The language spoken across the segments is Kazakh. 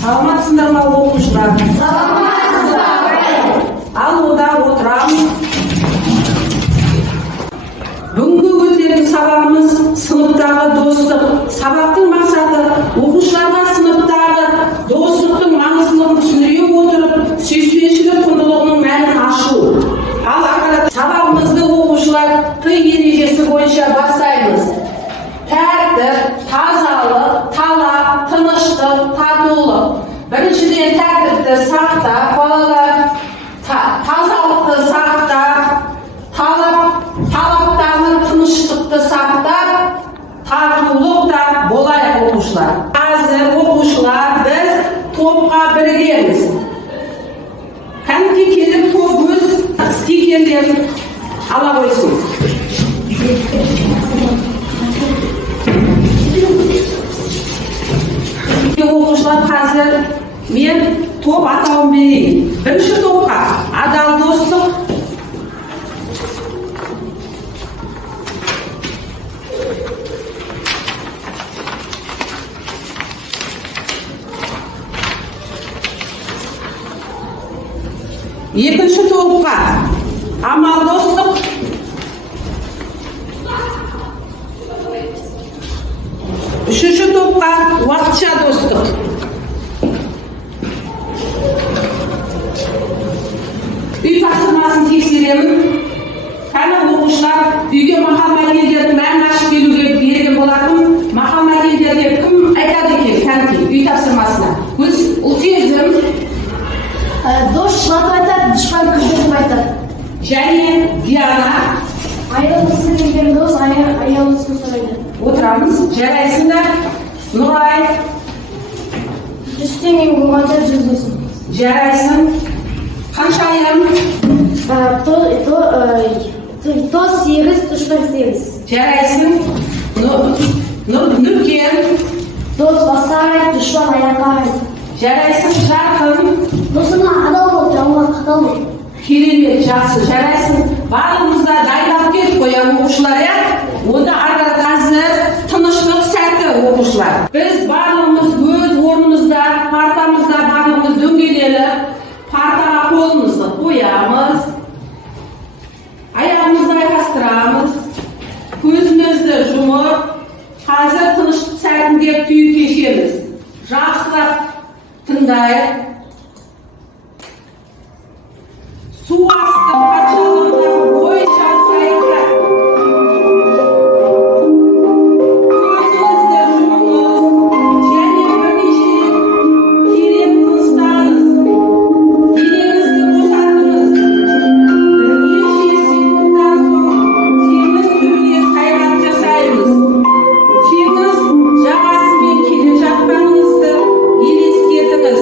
Саламатсыздар ма оқушылар? Саламатсыздар. Алуда отырамыз. Бүгінгі өтетін сабағымыз сыныптағы достық. Сабақтың мақсаты оқушыларға сыныптағы достықтың маңыздылығын түсіндіре отырып, сүйіспеншілік құндылығының мәнін ашу. Ал ақыры сабағымызды оқушылар Т ережесі бойынша бастаймыз. Тәртіп, тазалық, талап, тыныштық, татулық. Біріншіден тәртіпті сақтап, балалар тазалықты сақтап, талаптарын тыныштықты сақтап, татулықта болайық оқушылар. Қазір оқушылар біз топқа бірігеміз. Кәдімгі келіп топ өз стикерлерін ала қойсын. Оқушылар қазір мен топ атауын берейін. Бірінші топқа адал достық, екінші топқа амалдостық, үшінші топқа уақытша достық. Үй тапсырмасын тексеремін. Кәні оқушылар үйге мақал-мәтелдердің мәнін ашып келуге берген болатын. Мақал-мәтелдерге кім айтады екен кәнекей үй тапсырмасына? Ұлтезім. Дос жылатып айтады, дұшпан күлдіріп айтады. Және Диана. Аяулысын берген дос аяулысын сұрайды. Отырамыз. Жарайсыңдар. Нұрай. Жүзден ең болғанша 100 досым. Жарайсың. Қаншайым. Дос 8, дұшпан 8. Жарайсың. Нүркен. Дос басқа қарайды, дұшпан аяққа қарайды. Жарайсың. Жарқын. Досыңа адал бол, жауыңа қатал бол. Керемет, жақсы, жарайсың. Барлығымызда дайындап кетіп қоямын оқушылар, онда ары қазір тыныштық сәті оқушылар. Біз барлығымыз өз орнымызда, партамызда барлығымыз дөңгеленіп, партаға қолымызды қоямыз, аяғымызды айқастырамыз, көзімізді жұмып, қазір тыныштық сәтінде күй кешеміз. Жақсылап тыңдайық. Су асты патшалығына бойынша саяхат. Көзіңізді жұмыңыз және бірнеше терең тыныстаңыз. Денеңізді босатыңыз. Бірнеше секундтан соң теңіз түбіне саяхат жасаймыз. Теңіз жағасымен келе жатқаныңызды елестетіңіз.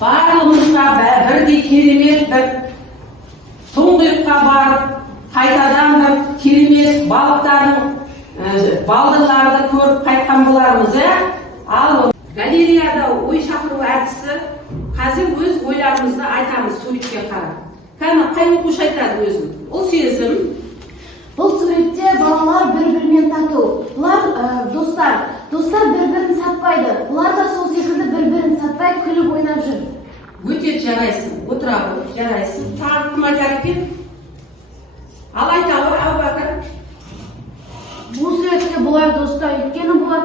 барлығымызға бірдей керемет бір тұңғиыққа барып, қайтадан бір керемет балдырларды көріп қайтқан болармыз, Ал галереяда ой шақыру әдісі қазір өз ойларымызды айтамыз суретке қарап. Кәні қай оқушы айтады өзін? Ол сезім. Бұл суретте балалар бір-бірімен тату. Бұлар достар. Достар бір-бірін сатпайды. Бұлар да сол секілді бір-бірін сатпай күліп ойнап жүр. Өте жарайсың. Отыра ғой, жарайсың. Тағы кім айтар екен? Ал айта ғой, Әбубәкір. Бұл суретте бұлар достар. Өйткені бұлар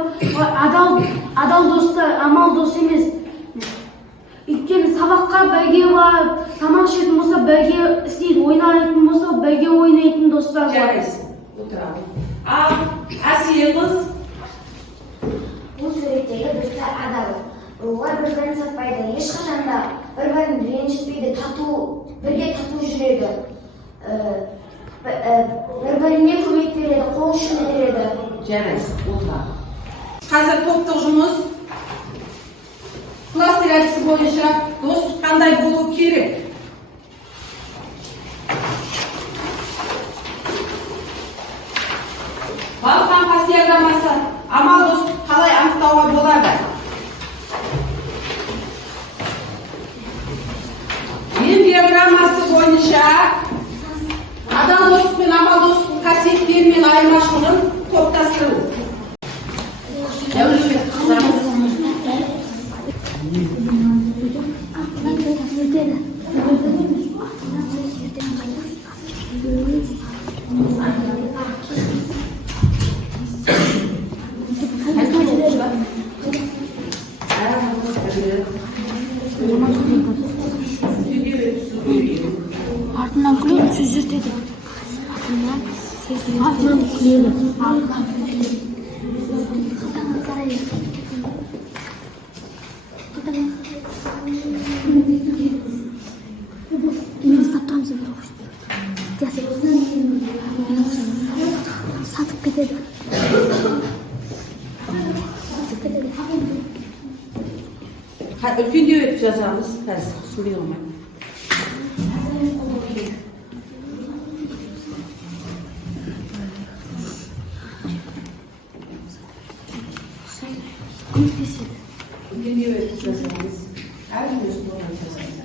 адал достар, амал дос емес. Өйткені сабаққа бірге барып, тамақ ішетін болса бірге істейді, ойнайтын болса бірге ойнайтын достар. Жарайсың. Отыра ғой. Ал Әсия қыз. Бұл суреттегі достар адал. Олар бір-бірін сатпайды, ешқашан да бір-бірін ренжітпейді, бірге тату жүреді. Бір-біріне көмек береді, қол ұшын береді. Жарайсың, отыра. Қазір топтық жұмыс. Кластер әдісі бойынша достық қандай болу керек? Балқан диаграммасы амал достық қалай анықтауға болады? Мен диаграммасы бойынша адал достық пен амал достықтың қасиеттері мен айырмашылығын топтастыру. Дәулет қызамыз. Артынан күледі, сөз ертеді. Артынан күледі. Мен сатамын сатып кетеді. Үлкендеу етіп жазамыз, қазір түсінбей olmayın. Үлкендеу етіп жазамыз. Әркім өзін оған жазамыз.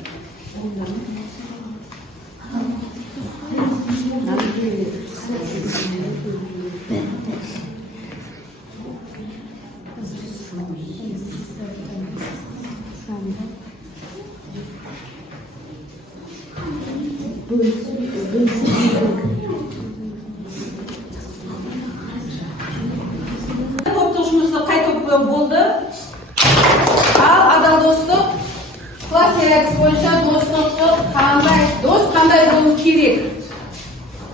Топтық жұмысы қай топ болды? Ал адал достық кластер әдісі бойынша дос қандай болу керек?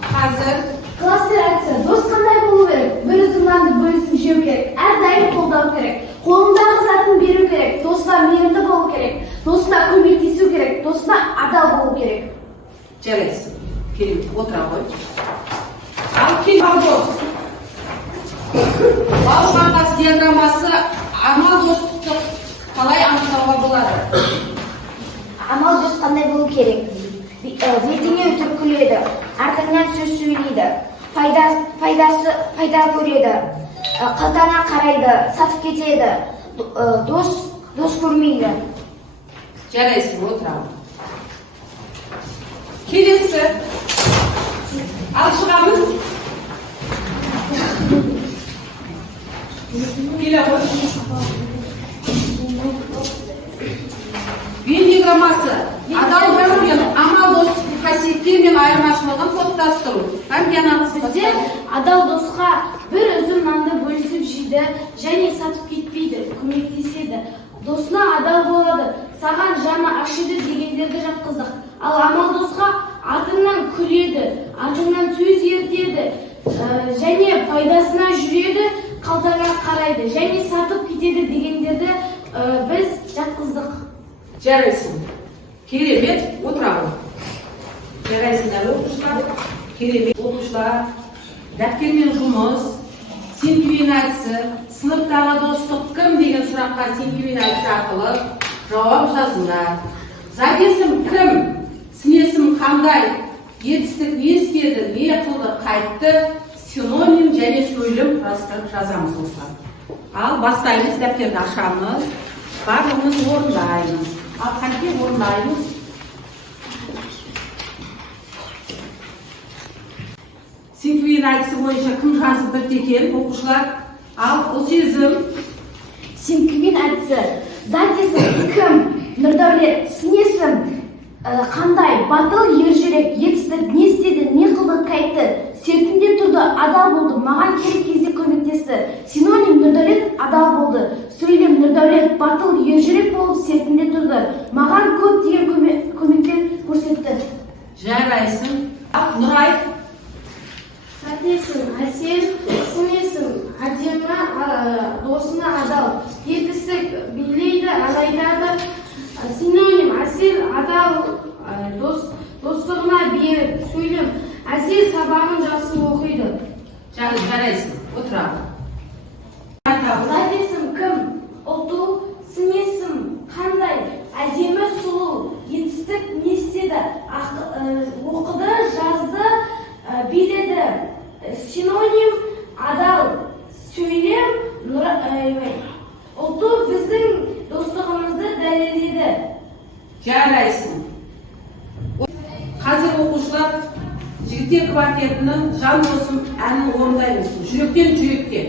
Қазір Кластер әдісі дос қандай болу керек? Бір үзімнанды бөлісіп жеу керек. Әрдайым қолдау керек. Қолындағы затын беру керек. Досына мейірімді болу керек. Досына көмектесу керек. Досына адал болу керек. жарайсың. Келin, отыра ғой. Ал кел балдос. Балқанқас диаграммасы амал достықты қалай анықтауға болады? Амал дос қандай болу керек? Бетіне өтірік күледі, артыңнан сөз сөйлейді, пайда көреді, қалтаңа қарайды, сатып кетеді, дос көрмейді. Жарайсың, отыра. Келесі. Ал шығамыз. Келе ғой. Бен диаграммасы адал мен амал достық қасиеттер мен айырмашылығын топтастыру. Бізде адал досқа бір үзім нанды бөлісіп жейді, және сатып кетпейді, көмектеседі. Досына адал болады, саған жаны ашиды дегендерді жатқыздық. Ал амал досқа артыңнан күледі, артыңнан сөз ертеді, және пайдасына жүреді, қалтаңа қарайды, және сатып кетеді дегендерді біз жатқыздық. Жарайсың. Керемет, отыра ғой. Жарайсыңдар оқушылар. Керемет оқушылар. Дәптермен жұмыс, сен күйен әдісі, сыныптағы достық кім деген сұраққа сен күйен әдісі арқылы жауап жазыңдар. Зат есім кім? Сын есім қандай? Етістік не істеді, не қылды, қайтты? Синоним және сөйлем құрастырып жазамыз осылар. Ал бастаймыз, дәптерді ашамыз. Барлығымыз орындаймыз. Ал қанша орындаймыз? Синхуин айтысы бойынша кім жазып бітті екен, оқушылар? Ал осезім. Синхуин айтысы. Зат есім кім? Нұрдәулет. Сын есім қандай? Батыл, ержүрек, етістік не істеді, не қылды, қайтты? Сертінде тұрды, адал болды, маған керек кезде көмектесті. Синоним Нұрдәулет адал болды. Сөйлем Нұрдәулет батыл, ержүрек болып сертінде тұрды. Маған көп деген көмектер көрсетті. Жарайсың. Нұрай. Зат есім әсел, сын есім әдемі, досына адал. Етістік билейді, алайдады. Синоним әсел, адал, достығына беріп, сөйлем. Әсел сабағын жақсы оқиды. Жарайсың. Отыра. Зат есім кім? Ұлту, сын есім қандай? Әдемі, сұлу, етістік не істеді? Оқыды, жазды, биледі. Синоним адал, сөйлем, ұлту біздің достығымызды дәлелдеді. Жарайсың. Қазір оқушылар жігіттер квартетінің жан досым әнін орындаймыз. Жүректен жүрекке.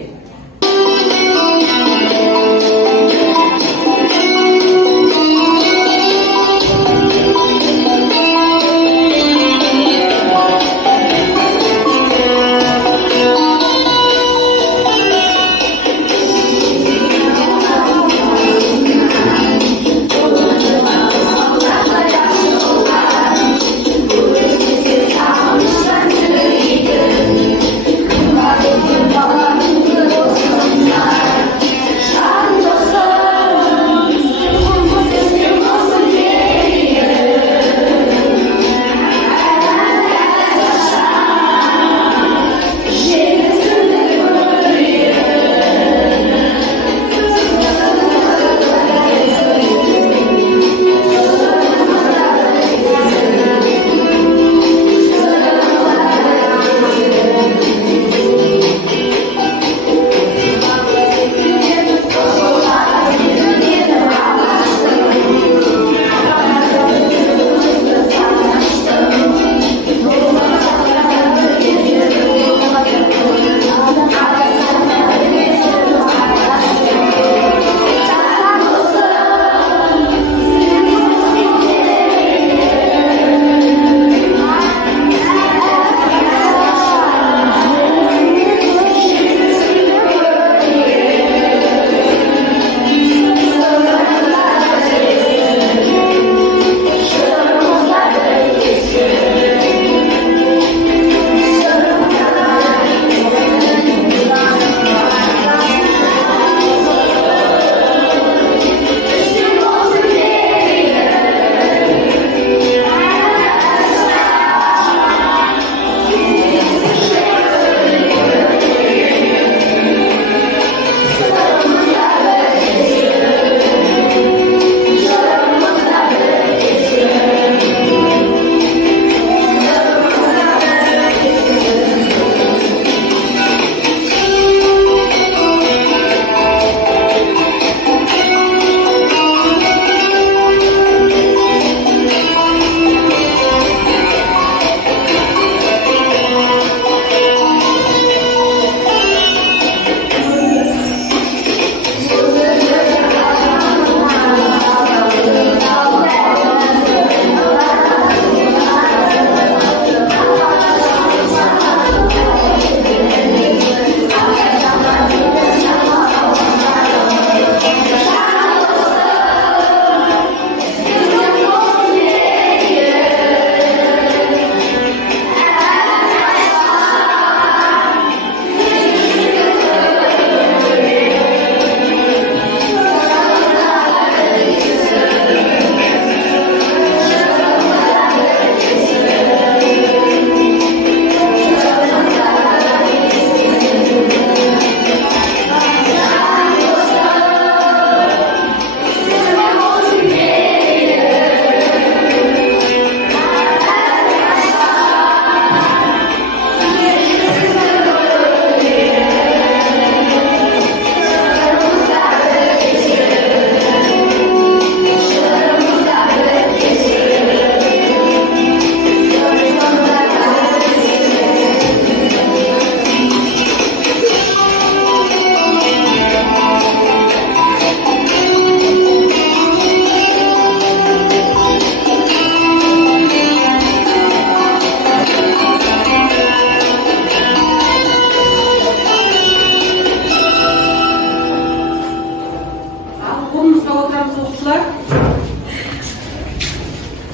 Thank you.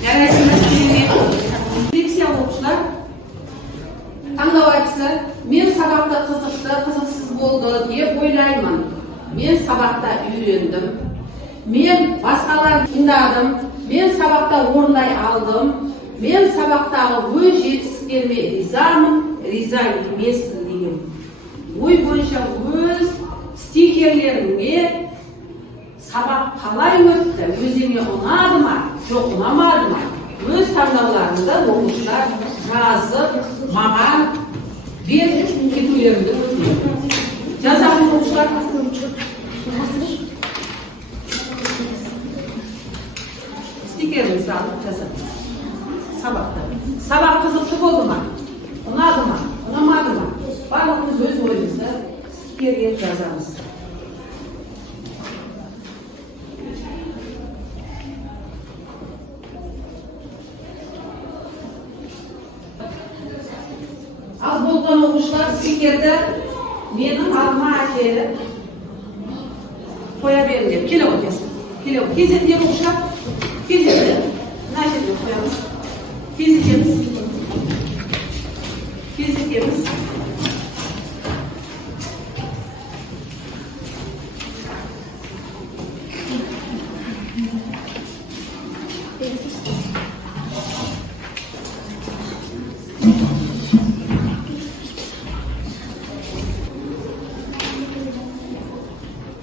Жарайсыңдар, лекция оқушылар. Таңдау айтса, мен сабақта қызықты, қызықсыз болды деп ойлаймын. Мен сабақта үйрендім. Мен басқаларды тыңдадым. Мен сабақта орындай алдым. Мен сабақтағы өз жетістіктеріме ризамын, риза емеспін деген ой бойынша өз стикерлеріңе сабақ қалай өтті, өзіңе ұнады ма, жоқ ұнамады ма, өз таңдауларыңды оқушылар жазып, маған беріп кетулеріңді өтінемін. Жазатын оқушылар стикеріңізді алып жазады. Сабақ қызықты болды ма, ұнады ма, ұнамады ма, барлығымыз өз ойымызды стикерге жазамыз. Аз болған оқушылар стикерді менің алдыма әкеліп қоя беріңдер. Келе отырсын. Кезекте оқушылар, кезекте. Мына жерге қоямыз. Кезекеміз.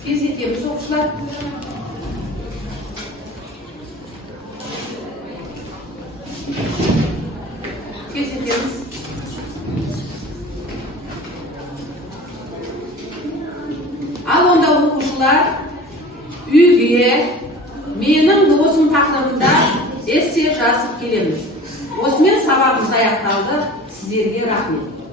Кезекеміз оқушылар. Ал онда оқушылар үйге менің досым тақырыбында эссе жазып келеміз. Осымен сабағымыз аяқталды. Сіздерге рахмет.